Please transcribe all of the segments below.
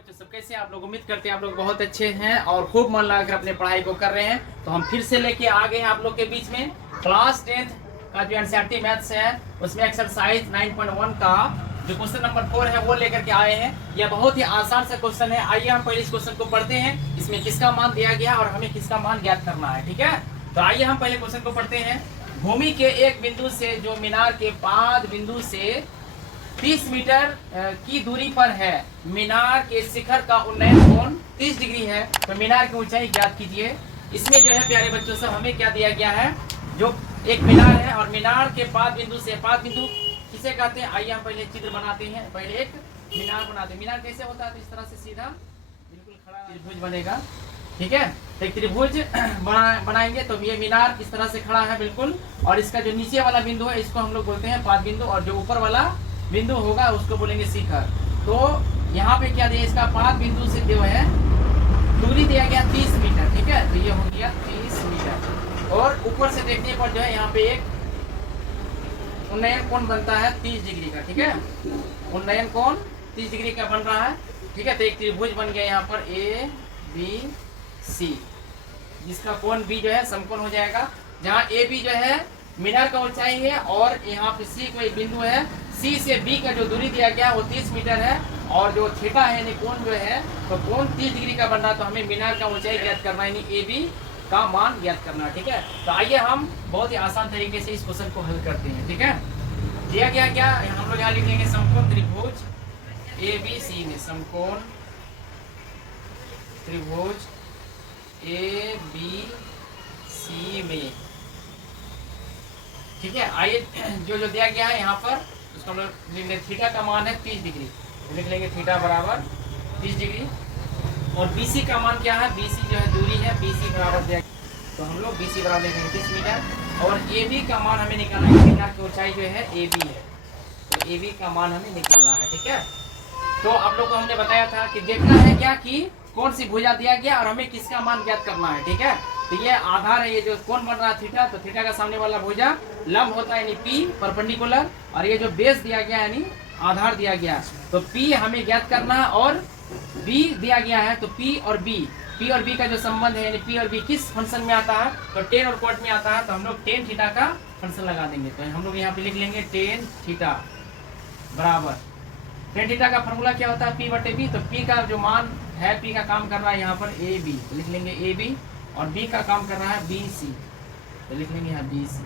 बच्चों सब कैसे हैं आप लोग। उम्मीद करते हैं आप लोग बहुत अच्छे हैं और खूब मन लगाकर अपने पढ़ाई को कर रहे हैं। तो हम फिर से लेके आ गए हैं आप लोग के बीच में क्लास 10th का जो एनसीईआरटी मैथ्स है उसमें एक्सरसाइज 9.1 का जो क्वेश्चन नंबर 4 है वो लेकर के आए हैं। यह बहुत ही आसान सा क्वेश्चन है। आइए हम पहले इस क्वेश्चन को पढ़ते हैं, इसमें किसका मान दिया गया और हमें किसका मान ज्ञात करना है। ठीक है, तो आइए हम पहले क्वेश्चन को पढ़ते हैं। भूमि के एक बिंदु से जो मीनार के पाद बिंदु से 30 मीटर की दूरी पर है, मीनार के शिखर का उन्नयन कोण 30 डिग्री है, तो मीनार की ऊंचाई ज्ञात कीजिए। इसमें जो है प्यारे बच्चों से हमें क्या दिया गया है, जो एक मीनार है और मीनार के पाद बिंदु से, पाद बिंदु किसे कहते हैं, आइए हम पहले चित्र बनाते हैं। पहले एक मीनार बनाते हैं। मीनार कैसे होता है, तो इस तरह से सीधा बिल्कुल खड़ा त्रिभुज बनेगा। ठीक है, तो एक त्रिभुज बनाएंगे तो ये मीनार इस तरह से खड़ा है बिल्कुल, और इसका जो नीचे वाला बिंदु है इसको हम लोग बोलते हैं पाद बिंदु, और जो ऊपर वाला बिंदु होगा उसको बोलेंगे शिखर। तो यहाँ पे क्या दिया, इसका पाद बिंदु से जो है दूरी दिया गया 30 मीटर। ठीक है, तो ये हो गया 30 मीटर, और ऊपर से देखने पर जो है यहाँ पे एक उन्नयन कोण बनता है 30 डिग्री का। ठीक है, उन्नयन कोण 30 डिग्री का बन रहा है। ठीक है, तो एक त्रिभुज बन गया यहाँ पर ABC, जिसका कोण B जो है समकोण हो जाएगा। जहाँ AB जो है मीनार का ऊंचाई है और यहाँ पे C कोई बिंदु है, C से B का जो दूरी दिया गया वो 30 मीटर है, और जो थीटा है यानी कोण जो है तो कोण 30 डिग्री का बन रहा है। तो हमें मीनार का ऊंचाई ज्ञात करना है, यानी AB का मान ज्ञात करना है। ठीक है, तो आइए हम बहुत ही आसान तरीके से इस क्वेश्चन को हल करते हैं। ठीक है, दिया गया क्या, हम लोग यहाँ लिख लेंगे समकोण त्रिभुज ABC में, समकोण त्रिभुज ABC में। ठीक है, आइए जो जो दिया गया है यहाँ पर उसको हम लोग लिख लेंगे। थीटा का मान है 30 डिग्री, लिख लेंगे थीटा बराबर 30 डिग्री। और BC का मान क्या है, BC जो है दूरी है, BC बराबर दिया, तो हम लोग BC बराबर लिखेंगे 30 मीटर। और AB का मान हमें निकालना है, मीनार की ऊंचाई जो है AB है, तो AB का मान हमें निकालना है। ठीक है, तो आप लोग को हमने बताया था कि देखना है क्या कि कौन सी भुजा दिया गया और हमें किसका मान ज्ञात करना है। ठीक है, तो ये आधार है, ये जो कोण बन रहा है थीटा, तो थीटा का सामने वाला भुजा लंब होता है यानी P परपेंडिकुलर, और ये जो बेस दिया गया यानी आधार दिया गया, तो P हमें ज्ञात करना है, और B दिया गया है, तो P और B का जो संबंध है यानी P और B किस फंक्शन में आता है, तो टेन और क्वाट में आता है, तो हम लोग टेन थीटा का फंक्शन लगा देंगे। तो हम लोग यहाँ पे लिख लेंगे टेन थीटा बराबर, टेन थीटा का फॉर्मूला क्या होता है, P बटे B, तो P का जो मान है, P का काम कर रहा है यहाँ पर AB, तो लिख लेंगे AB, और B का काम कर रहा है BC, तो लिख लेंगे यहाँ BC।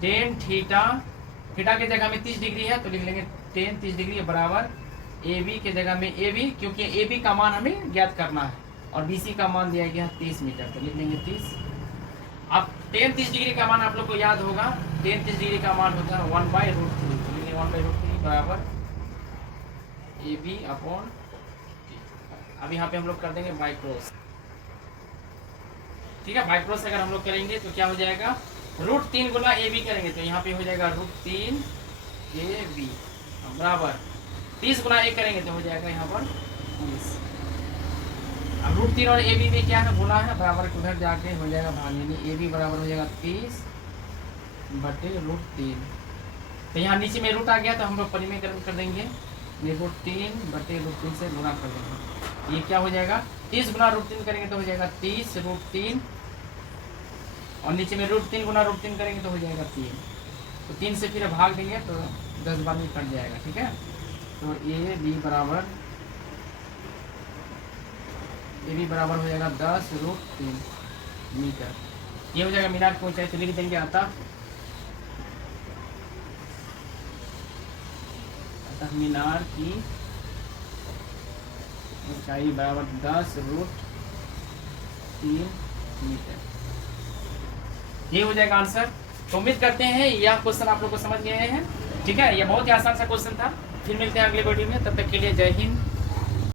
टेन थीटा, थीटा की जगह में 30 डिग्री है तो लिख लेंगे टेन 30 डिग्री बराबर AB के जगह में AB, क्योंकि AB का मान हमें ज्ञात करना है, और BC का मान दिया गया 30 मीटर, तो लिख लेंगे 30। अब टेन 30 डिग्री का मान आप लोग को याद होगा, टेन 30 डिग्री का मान होता है 1/√3, तो लिख लेंगे 1/√3 बराबर AB अपॉन, अब यहाँ पे हम लोग कर देंगे बाई क्रॉस। ठीक है, बाई क्रॉस अगर हम लोग करेंगे तो क्या हो जाएगा, √3 गुना AB करेंगे तो यहाँ पे हो जाएगा √3 AB बराबर 30 गुना A करेंगे तो हो जाएगा यहाँ पर 30। अब √3 और AB में क्या है, गुना है, बराबर उधर जाके हो जाएगा भाग, यानी AB बराबर हो जाएगा 30 बटे √3। तो यहाँ नीचे में रूट आ गया तो हम लोग परिमेयकरण कर देंगे, √3 बटे √3 से गुना कर देंगे, ये क्या हो जाएगा 30 गुना √3 करेंगे तो हो जाएगा 30 √3, और नीचे में √3 गुना √3 करेंगे तो हो जाएगा 3, तो 3 से फिर भाग देंगे तो 10 बार में कट जाएगा। ठीक है, तो AB बराबर हो जाएगा 10√3 मीटर, ये हो जाएगा मीनार की ऊंचाई, तो लिख देंगे अतः मीनार की ऊंचाई बराबर 10√3 मीटर, ये हो जाएगा आंसर। तो उम्मीद करते हैं यह क्वेश्चन आप लोग को समझ गए हैं। ठीक है, यह बहुत ही आसान सा क्वेश्चन था। फिर मिलते हैं अगले वीडियो में, तब तक के लिए जय हिंद।